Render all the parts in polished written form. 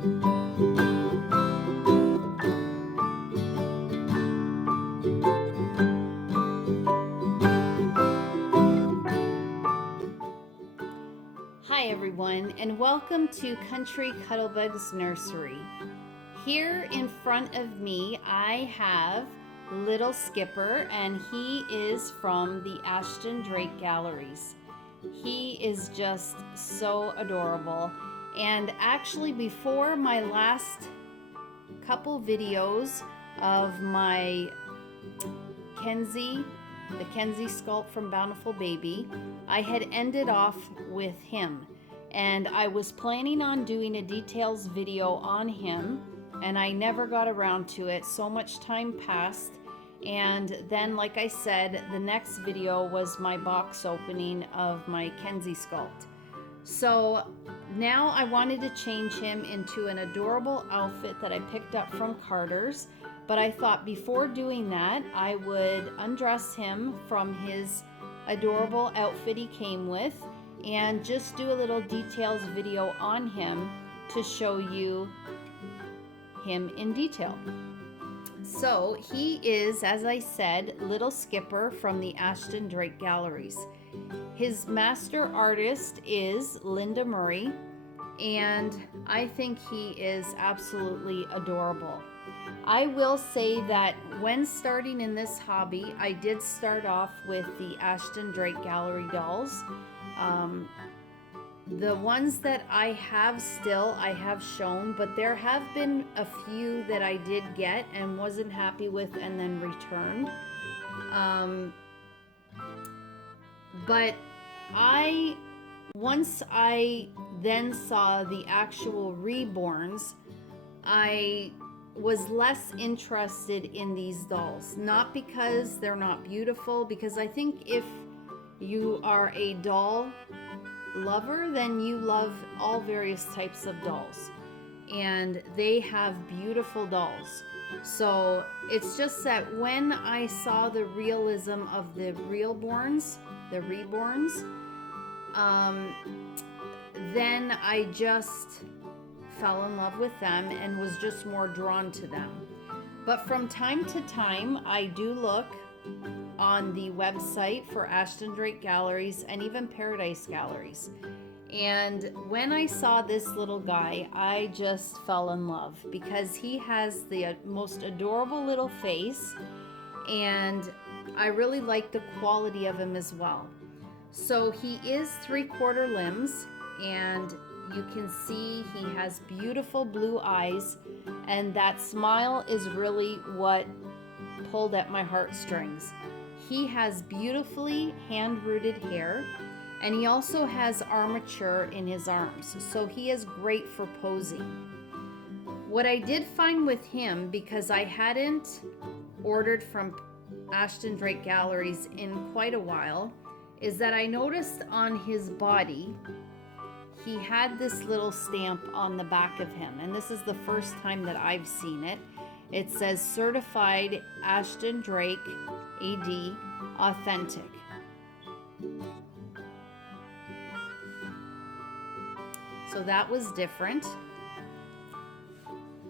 Hi everyone, and welcome to Country Cuddlebug's Nursery. Here in front of me I have Little Skipper, and he is from the Ashton Galleries. He is just so adorable, and actually before my last couple videos of my the Kenzie sculpt from Bountiful Baby, I had ended off with him, and I was planning on doing a details video on him, and I never got around to it. So much time passed, and then, like I said, the next video was my box opening of my Kenzie sculpt. So now I wanted to change him into an adorable outfit that I picked up from Carter's. But I thought before doing that, I would undress him from his adorable outfit he came with and just do a little details video on him to show you him in detail. So he is, as I said, Little Skipper from the Ashton Galleries. His master artist is Linda Murray, and I think he is absolutely adorable. I will say that when starting in this hobby, I did start off with the Ashton Gallery dolls. The ones that I have still, I have shown, but there have been a few that I did get and wasn't happy with and then returned. But once I then saw the actual reborns, I was less interested in these dolls. Not because they're not beautiful, because I think if you are a doll lover, then you love all various types of dolls, and they have beautiful dolls. So it's just that when I saw the realism of the reborns, then I just fell in love with them and was just more drawn to them. But from time to time, I do look on the website for Ashton Galleries and even Paradise Galleries. And when I saw this little guy, I just fell in love because he has the most adorable little face, and I really like the quality of him as well. So he is 3/4 limbs, and you can see he has beautiful blue eyes, and that smile is really what pulled at my heartstrings. He has beautifully hand-rooted hair, and he also has armature in his arms, so he is great for posing. What I did find with him, because I hadn't ordered from Ashton Galleries in quite a while, is that I noticed on his body he had this little stamp on the back of him, and this is the first time that I've seen it. It says Certified Ashton Drake AD Authentic. So that was different.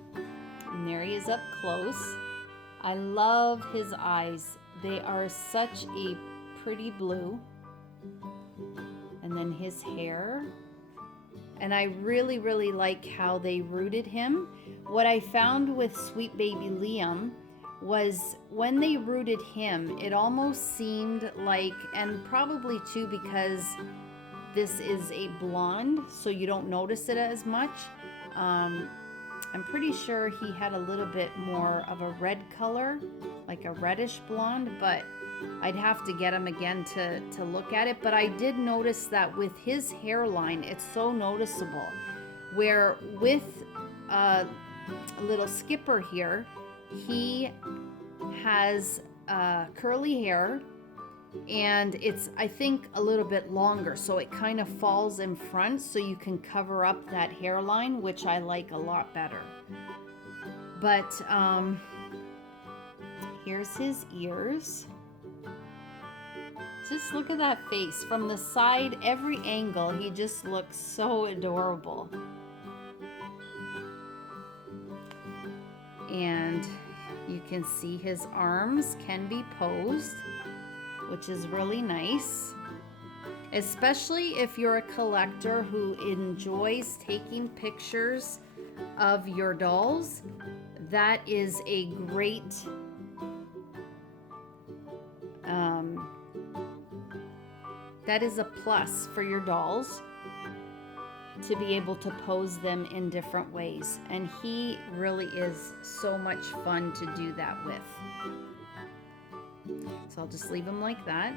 And there he is up close. I love his eyes. They are such a pretty blue. And then his hair. And I really, really like how they rooted him. What I found with Sweet Baby Liam was when they rooted him, it almost seemed like, and probably too because this is a blonde, so you don't notice it as much. I'm pretty sure he had a little bit more of a red color, like a reddish blonde, but I'd have to get him again to look at it. But I did notice that with his hairline, it's so noticeable. Where with Little Skipper here, he has curly hair, and it's, I think, a little bit longer, so it kind of falls in front, so you can cover up that hairline, which I like a lot better. But here's his ears. Just look at that face. From the side, every angle, he just looks so adorable. And you can see his arms can be posed, which is really nice. Especially if you're a collector who enjoys taking pictures of your dolls, that is a great that is a plus for your dolls, to be able to pose them in different ways. And he really is so much fun to do that with. So I'll just leave him like that.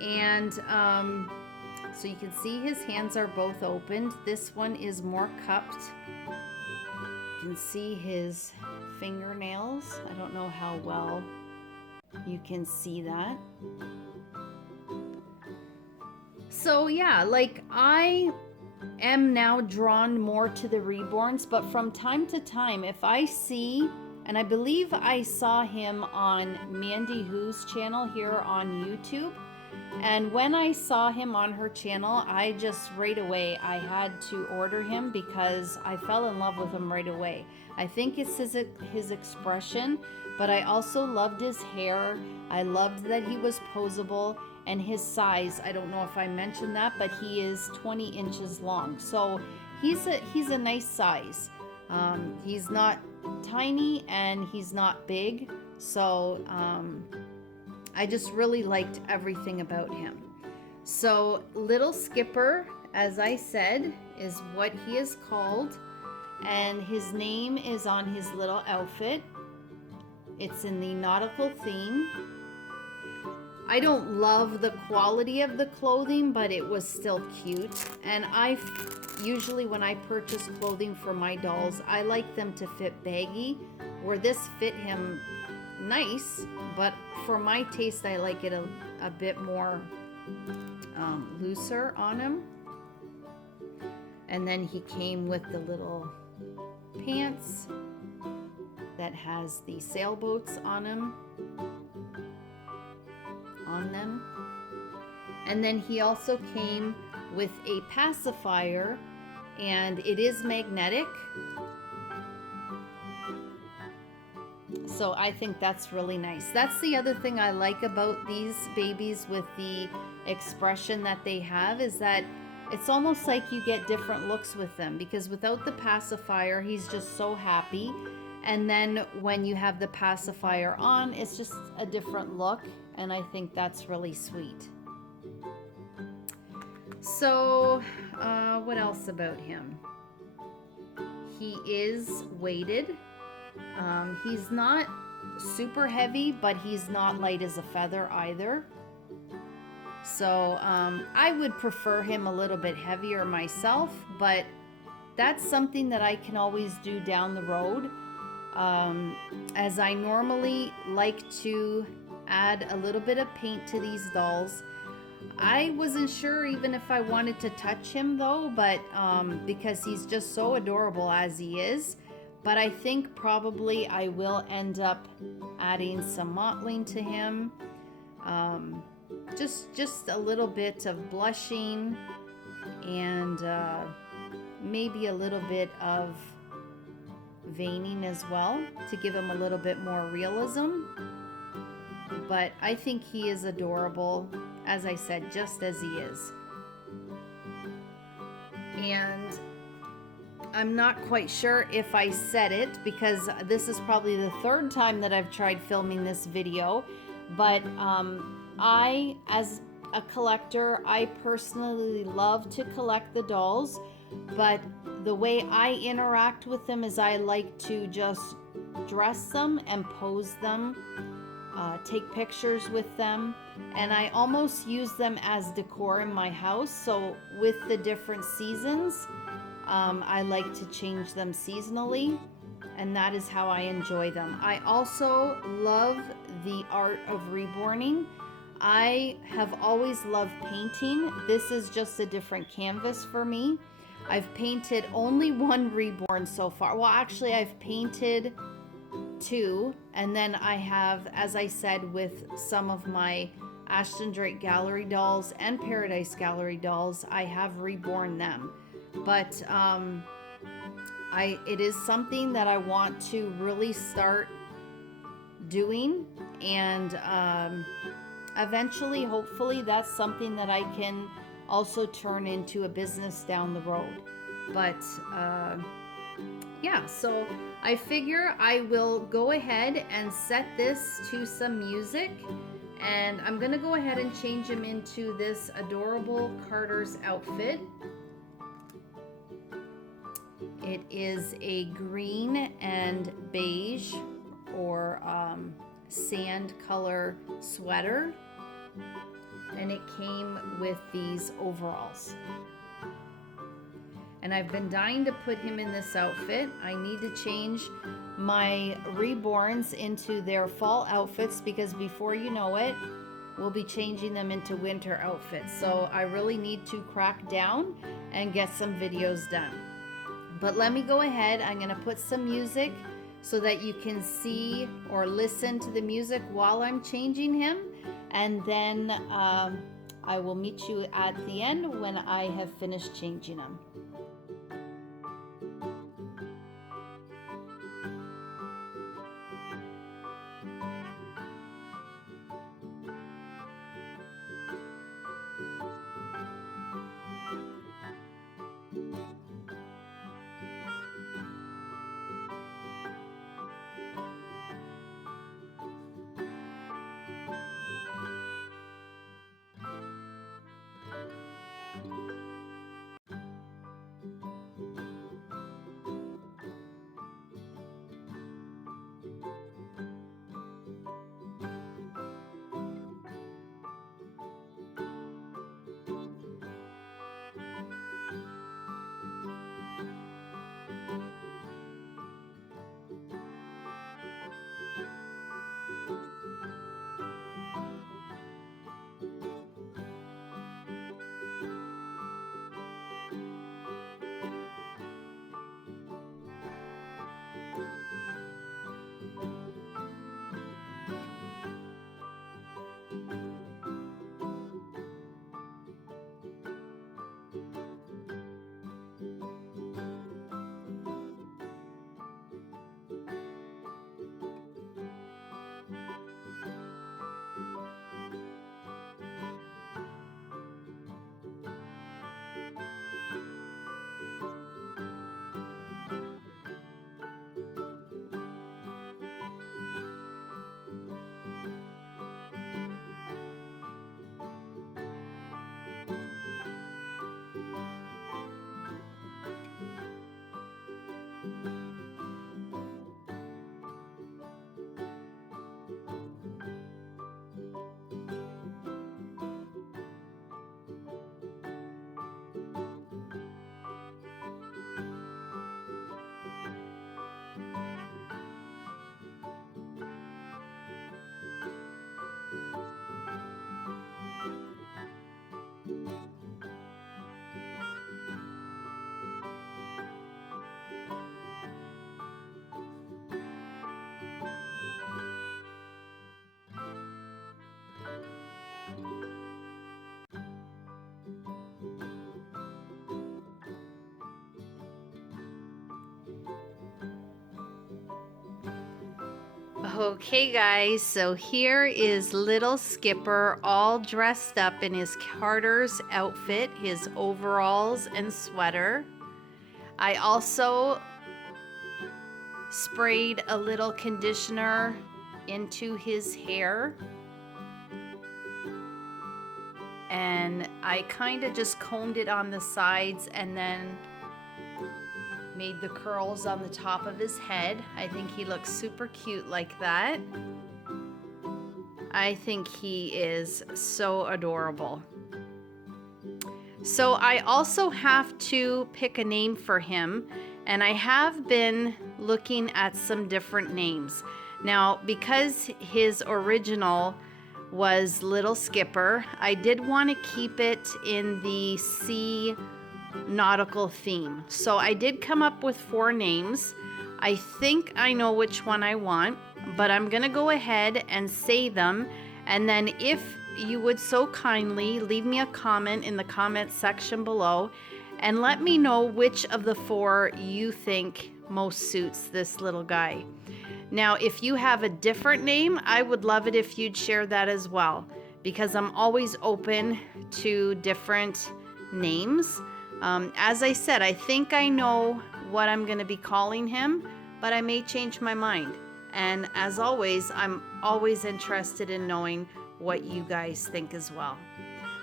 And so you can see his hands are both opened. This one is more cupped. You can see his fingernails. I don't know how well you can see that. So yeah, like I am now drawn more to the reborns, but from time to time, if I see, and I believe I saw him on Mandy Who's channel here on YouTube, and when I saw him on her channel, I just right away, I had to order him because I fell in love with him right away. I think it's his expression, but I also loved his hair. I loved that he was posable, and his size. I don't know if I mentioned that, but he is 20 inches long. So he's a nice size. He's not tiny and he's not big. So I just really liked everything about him. So Little Skipper, as I said, is what he is called. And his name is on his little outfit. It's in the nautical theme. I don't love the quality of the clothing, but it was still cute. And usually when I purchase clothing for my dolls, I like them to fit baggy, where this fit him nice, but for my taste, I like it a bit more looser on him. And then he came with the little pants that has the sailboats on them. And then he also came with a pacifier, and it is magnetic. So I think that's really nice. That's the other thing I like about these babies with the expression that they have, is that it's almost like you get different looks with them, because without the pacifier, he's just so happy. And then when you have the pacifier on, it's just a different look. And I think that's really sweet. So, what else about him? He is weighted. He's not super heavy, but he's not light as a feather either. So, I would prefer him a little bit heavier myself, but that's something that I can always do down the road. As I normally like to add a little bit of paint to these dolls. I wasn't sure even if I wanted to touch him though, but because he's just so adorable as he is. But I think probably I will end up adding some mottling to him. Just a little bit of blushing, and maybe a little bit of veining as well to give him a little bit more realism. But I think he is adorable, as I said, just as he is. And I'm not quite sure if I said it, because this is probably the third time that I've tried filming this video. But I, as a collector, I personally love to collect the dolls. But the way I interact with them is I like to just dress them and pose them. Take pictures with them, and I almost use them as decor in my house. So with the different seasons, I like to change them seasonally, and that is how I enjoy them. I also love the art of reborning. I have always loved painting. This is just a different canvas for me. I've painted only one reborn so far. Well, actually, I've painted two, and then I have, as I said, with some of my Ashton Drake Gallery dolls and Paradise Gallery dolls, I have reborn them. But it is something that I want to really start doing, and eventually, hopefully, that's something that I can also turn into a business down the road. But yeah, so I figure I will go ahead and set this to some music, and I'm gonna go ahead and change him into this adorable Carter's outfit. It is a green and beige or sand color sweater, and it came with these overalls. And I've been dying to put him in this outfit. I need to change my reborns into their fall outfits, because before you know it, we'll be changing them into winter outfits. So I really need to crack down and get some videos done. But let me go ahead. I'm going to put some music so that you can see or listen to the music while I'm changing him. And then I will meet you at the end when I have finished changing him. Okay guys, so here is little Skipper all dressed up in his Carter's outfit, his overalls and sweater. I also sprayed a little conditioner into his hair, and I kind of just combed it on the sides and then made the curls on the top of his head. I think he looks super cute like that. I think he is so adorable. So I also have to pick a name for him, and I have been looking at some different names. Now, because his original was Little Skipper, I did want to keep it in the sea nautical theme. So I did come up with 4 names. I think I know which one I want, but I'm gonna go ahead and say them, and then if you would so kindly leave me a comment in the comment section below, and let me know which of the 4 you think most suits this little guy. Now, if you have a different name, I would love it if you'd share that as well, because I'm always open to different names. As I said, I think I know what I'm going to be calling him, but I may change my mind. And as always, I'm always interested in knowing what you guys think as well.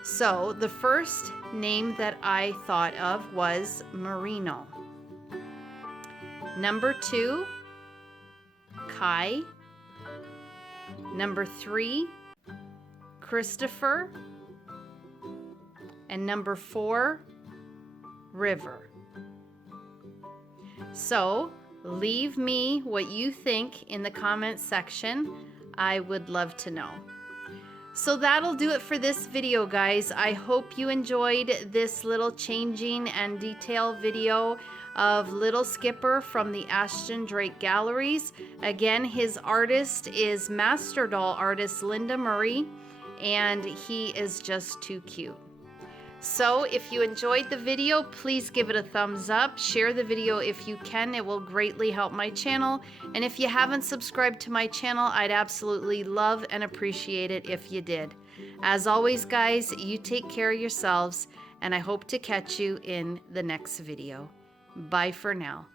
So the first name that I thought of was Marino. Number 2, Kai. Number 3, Christopher. And number 4, River. So leave me what you think in the comments section. I would love to know. So that'll do it for this video, guys. I hope you enjoyed this little changing and detail video of Little Skipper from the Ashton Drake Galleries. Again, his artist is Master Doll artist Linda Murray, and he is just too cute. So if you enjoyed the video, please give it a thumbs up. Share the video if you can. It will greatly help my channel. And if you haven't subscribed to my channel, I'd absolutely love and appreciate it if you did. As always, guys, you take care of yourselves, and I hope to catch you in the next video. Bye for now.